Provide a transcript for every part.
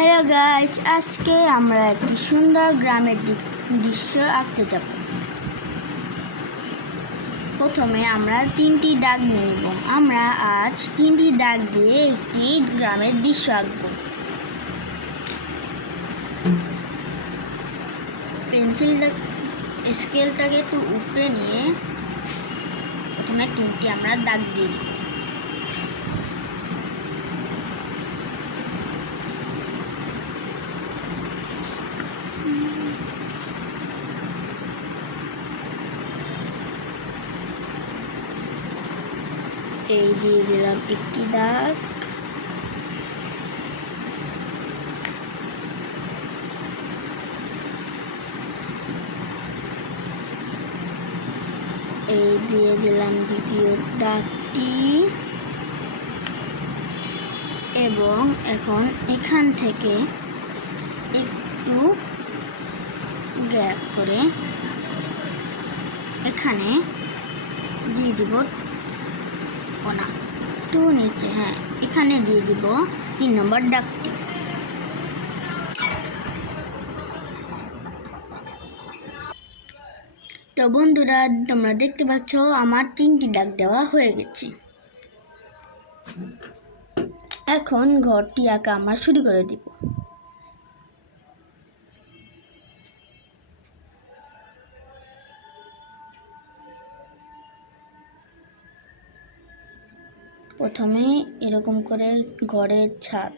Hello guys, আজকে আমরা একটি সুন্দর গ্রামের দৃশ্য আঁকতে যাব। প্রথমে আমরা তিনটি দাগ নিয়ে নেব। আমরা আজ তিনটি দাগ দিয়ে একটি গ্রামের দৃশ্য আঁকব। স্কেলটাকে একটু উপরে নিয়ে প্রথমে তিনটি আমরা দাগ দিয়ে দিব। এই দিয়ে দিলাম একটি দাগ। এই দিয়ে দিলাম দ্বিতীয় দাগটি এবং এখন এখান থেকে একটু গ্যাপ করে এখানে দিয়ে দিব কোনা একটু নিচে, এখানে দিয়ে দিব 3 নম্বর দাগটি। তো বন্ধুরা, তোমরা দেখতে পাচ্ছ আমার 3টি দাগ দেওয়া হয়ে গেছে। এখন ঘরটি আঁকা আমরা শুরু করে দিব। প্রথমে এরকম করে ঘরের ছাদ,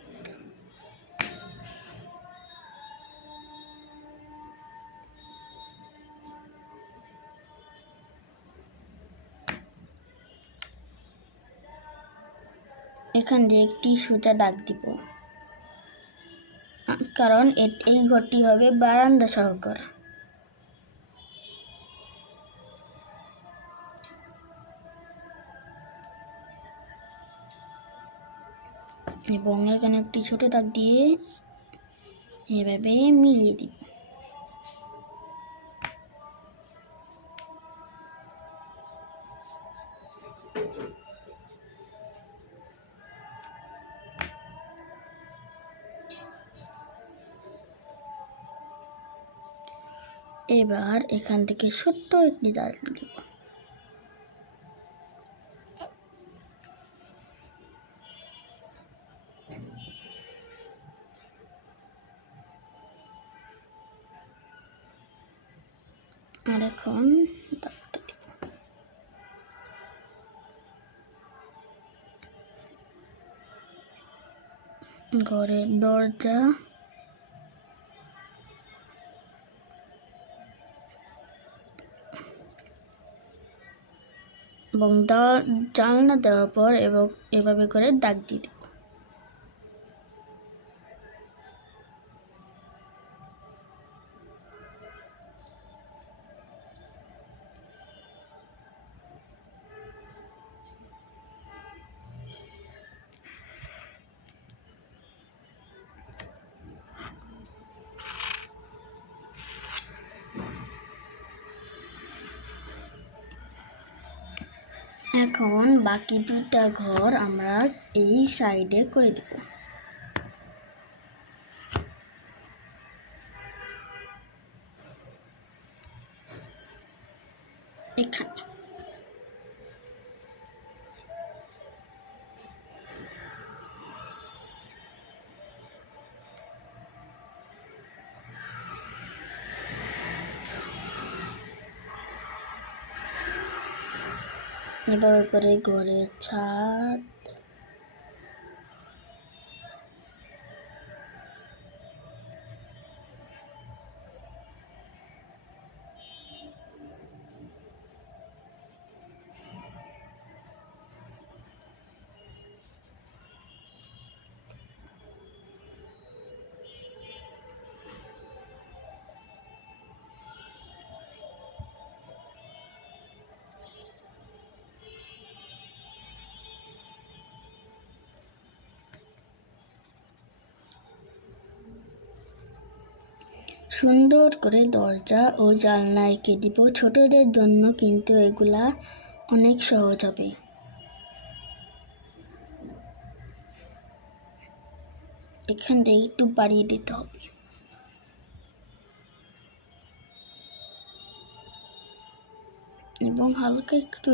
এখান দিয়ে একটি সোজা দাগ দিব, কারণ এই ঘরটি হবে বারান্দা সহকার। এবং এখানে একটি ছোট দাগ দিয়ে এভাবে মিলিয়ে দিব। এবার এখান থেকে ছোট্ট একটি দাগ দিব। আর এখন দাগটা দিব। ঘরের দরজা, এবং জানলা দেওয়ার পর এবং এভাবে করে দাগ দিয়ে দিব। এখন বাকি 2টা ঘর আমরা এই সাইডে করে দেব। এখানে এভাবে করে ঘরের ছাদ, সুন্দর করে দরজা ও জানলা এঁকে দিব। ছোটদের জন্য কিন্তু এগুলা অনেক সহজ হবে। এখান থেকে একটু বাড়িয়ে দিতে হবে। এবং হালকা একটু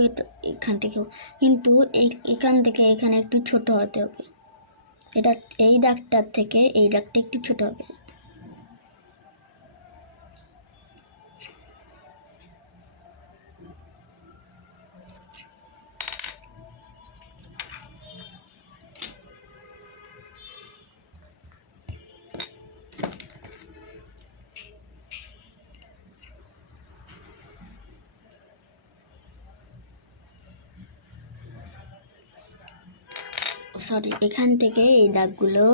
এখান থেকেও, কিন্তু এখান থেকে এখানে একটু ছোট হতে হবে। এটা এই দাগটার থেকে এই দাগটা একটু ছোট হবে। সরি, এখান থেকে এই দাগগুলো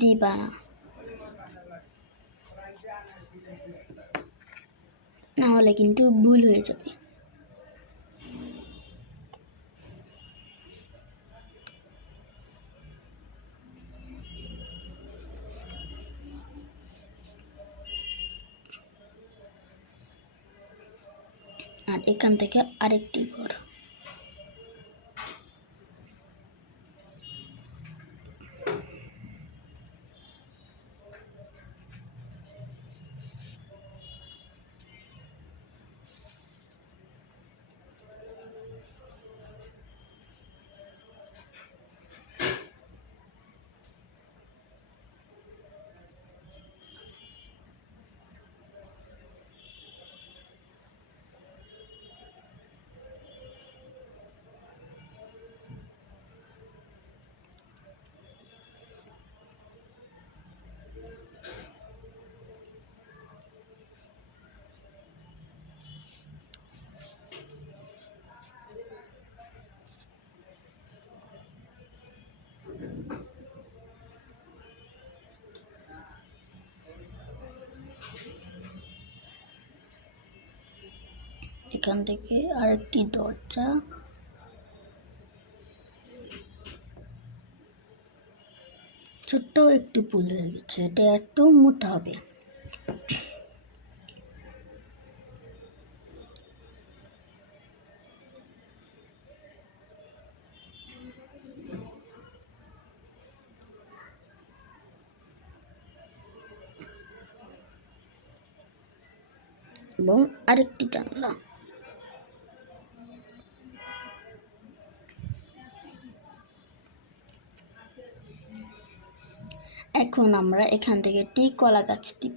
দিবা না, না হলে কিন্তু ভুল হয়ে যাবে। আর এখান থেকে আরেকটি ঘর। এখান থেকে আরেকটি দরজা, ছোট্ট একটু ভুল হয়ে গেছে, এটা একটু মোটা হবে। এবং আরেকটি জানলা। এখন আমরা এখান থেকে একটি কলা গাছ দিব।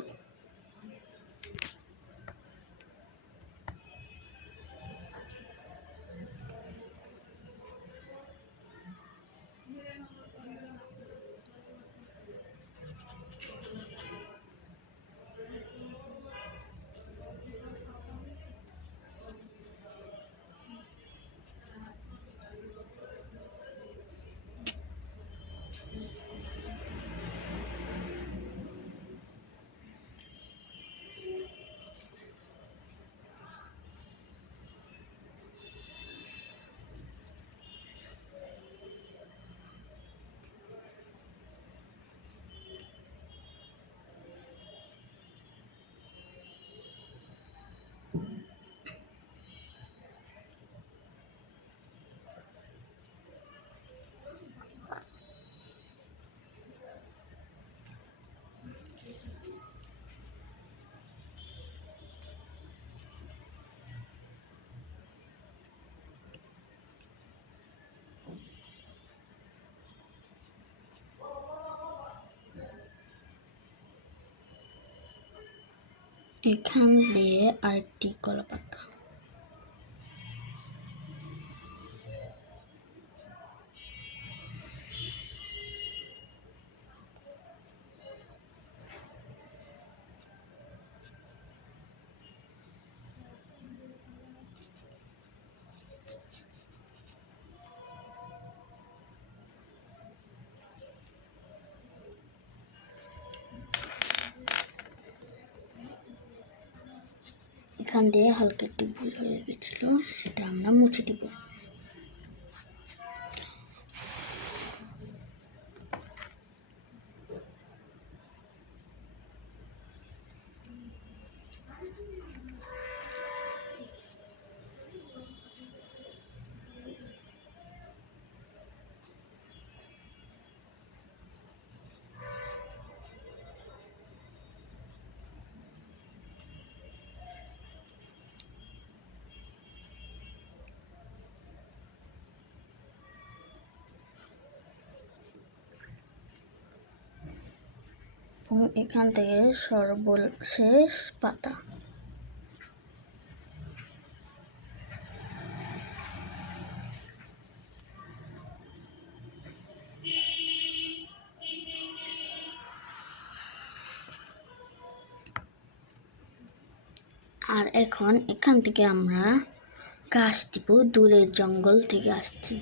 এখান দিয়ে আরেকটি কলা পাতা। এখান দিয়ে হালকা একটু ভুল হয়ে গেছিল, সেটা আমরা মুছে দিব। এবং এখান থেকে সর্বশেষ পাতা। আর এখন এখান থেকে আমরা গাছ দিব, দূরের জঙ্গল থেকে আসছি।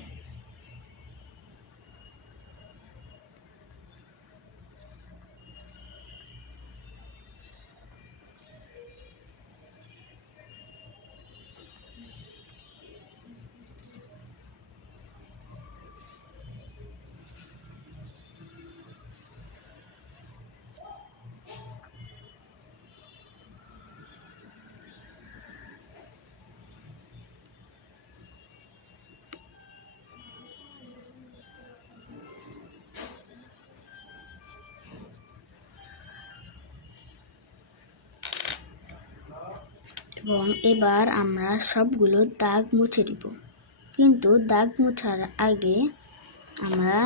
এবং এবার আমরা সবগুলো দাগ মুছে দিব, কিন্তু দাগ মোছার আগে আমরা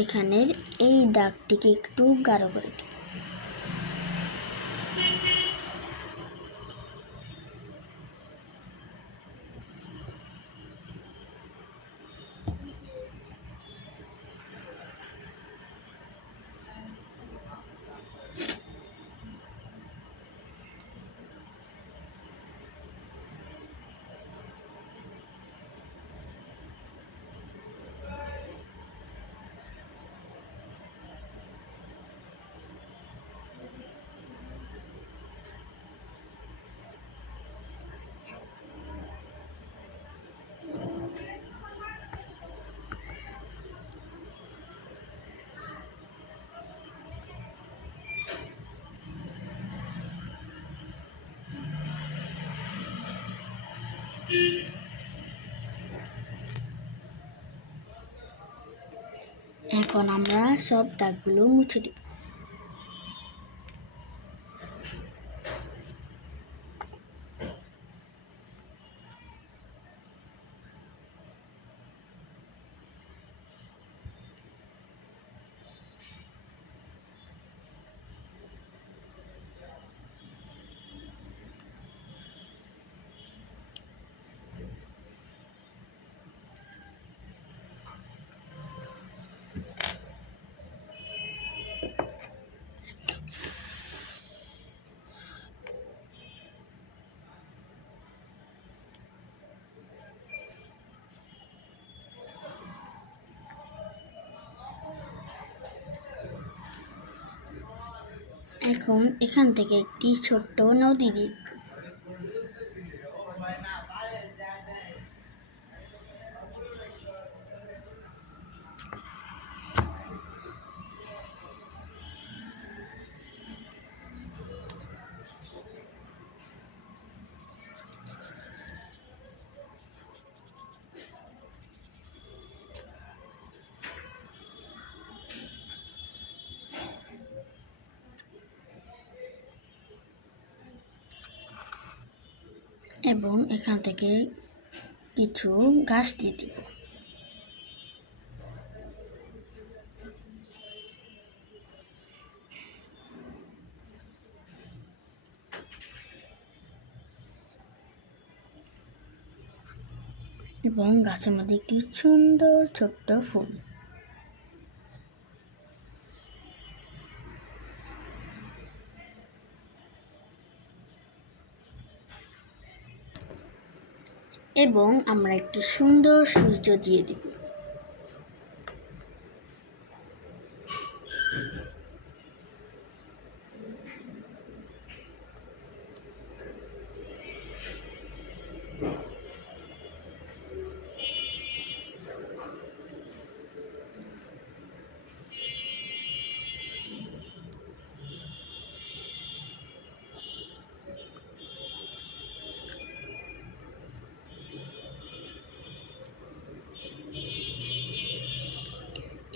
এখানের এই দাগটিকে একটু গাঢ় করে দিব। এখন আমরা সব দাগগুলো মুছে দিব। এখন এখান থেকে একটি ছোট্ট নদী দিব। এবং এখান থেকে কিছু গাছ দিয়ে দিব। এবং গাছের মধ্যে একটি সুন্দর ছোট্ট ফুল। এবং আমরা একটি সুন্দর সূর্য দিয়ে দিব।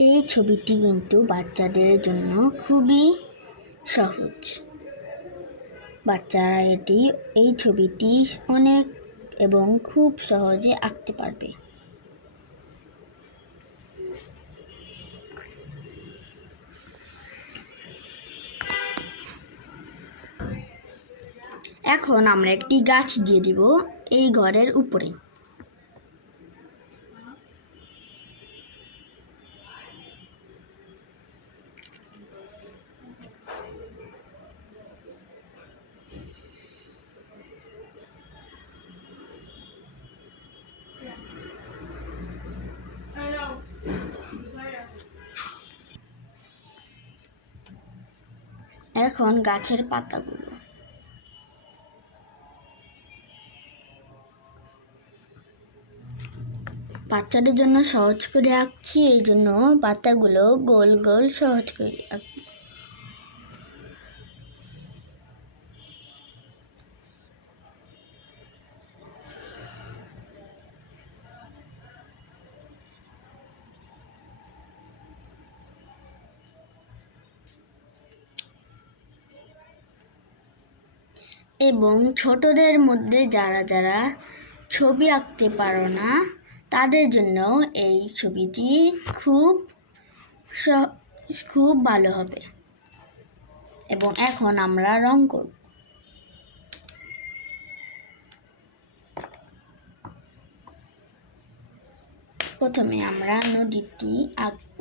এই ছবিটি কিন্তু বাচ্চাদের জন্য খুবই সহজ। বাচ্চারা এই ছবিটি অনেক এবং খুব সহজে আঁকতে পারবে। এখন আমরা একটি গাছ দিয়ে দিব এই ঘরের উপরে। এখন গাছের পাতাগুলো বাচ্চাদের জন্য সহজ করে আঁকছি, এই জন্য পাতাগুলো গোল গোল সহজ করে আঁকবো। এবং ছোটদের মধ্যে যারা যারা ছবি আঁকতে পারো না তাদের জন্য এই ছবিটি খুব ভালো হবে। এবং এখন আমরা রং করব। প্রথমে আমরা নদীটি আঁকব।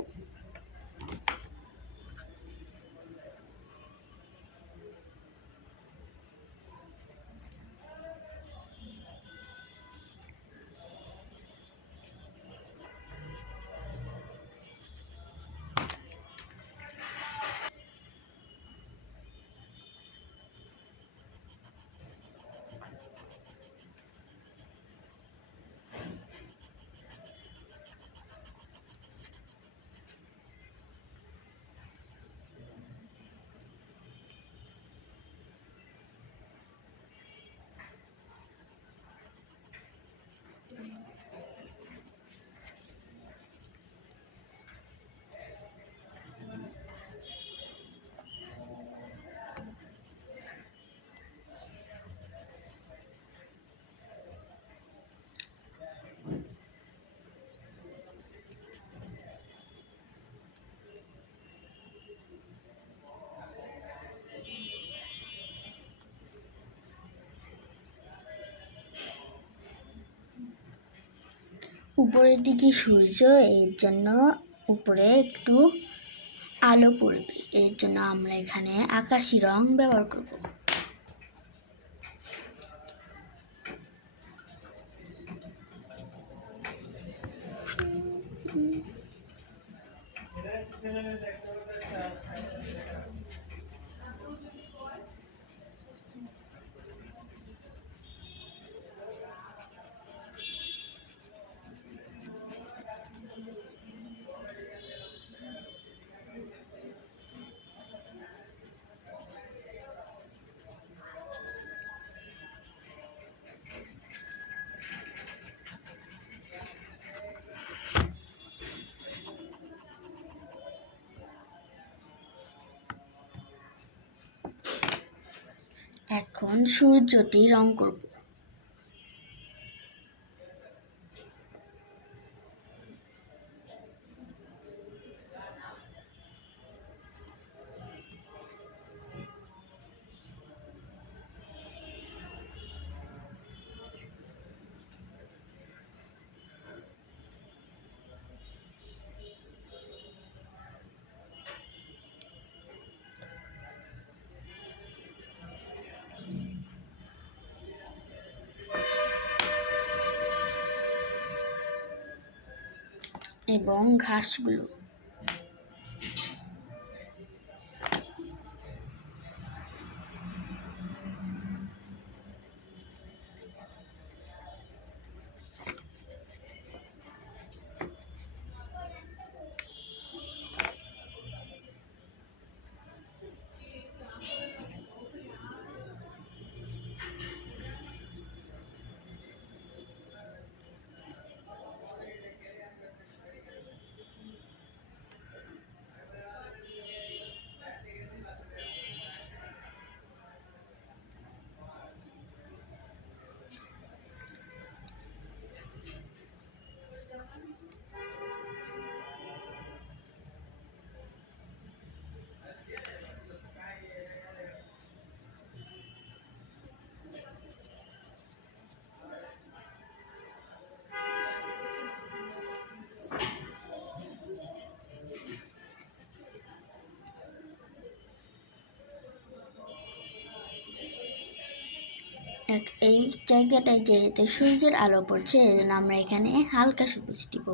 উপরের দিকে সূর্য, এর জন্য উপরে একটু আলো পড়বে, এর জন্য আমরা এখানে আকাশি রং ব্যবহার করব। এখন সূর্যটি রং করব। এবং ঘাসগুলো এই জায়গাটায় যেহেতু সূর্যের আলো পড়ছে, এই জন্য আমরা এখানে হালকা সবুজ দিব।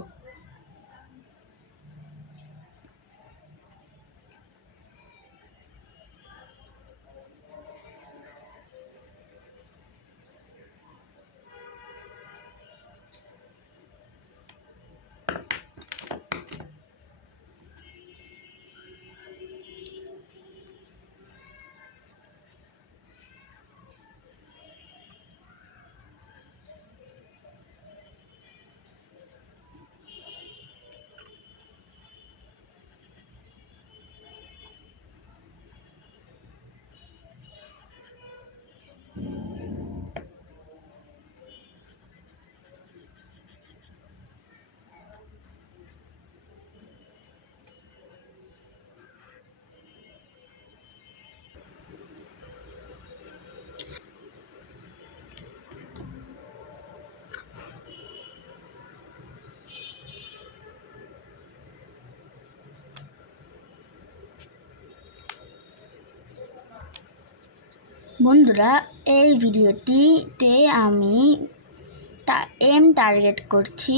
বন্ধুরা, এই ভিডিওটিতে আমি টার্গেট করছি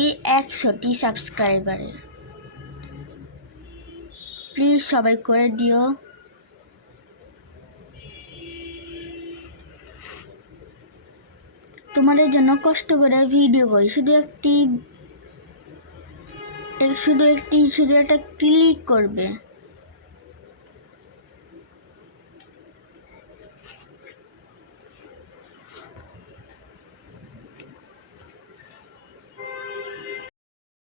100টি সাবস্ক্রাইবারের। প্লিজ সবাই করে দিও। তোমাদের জন্য কষ্ট করে ভিডিও করি, শুধু একটা ক্লিক করবে।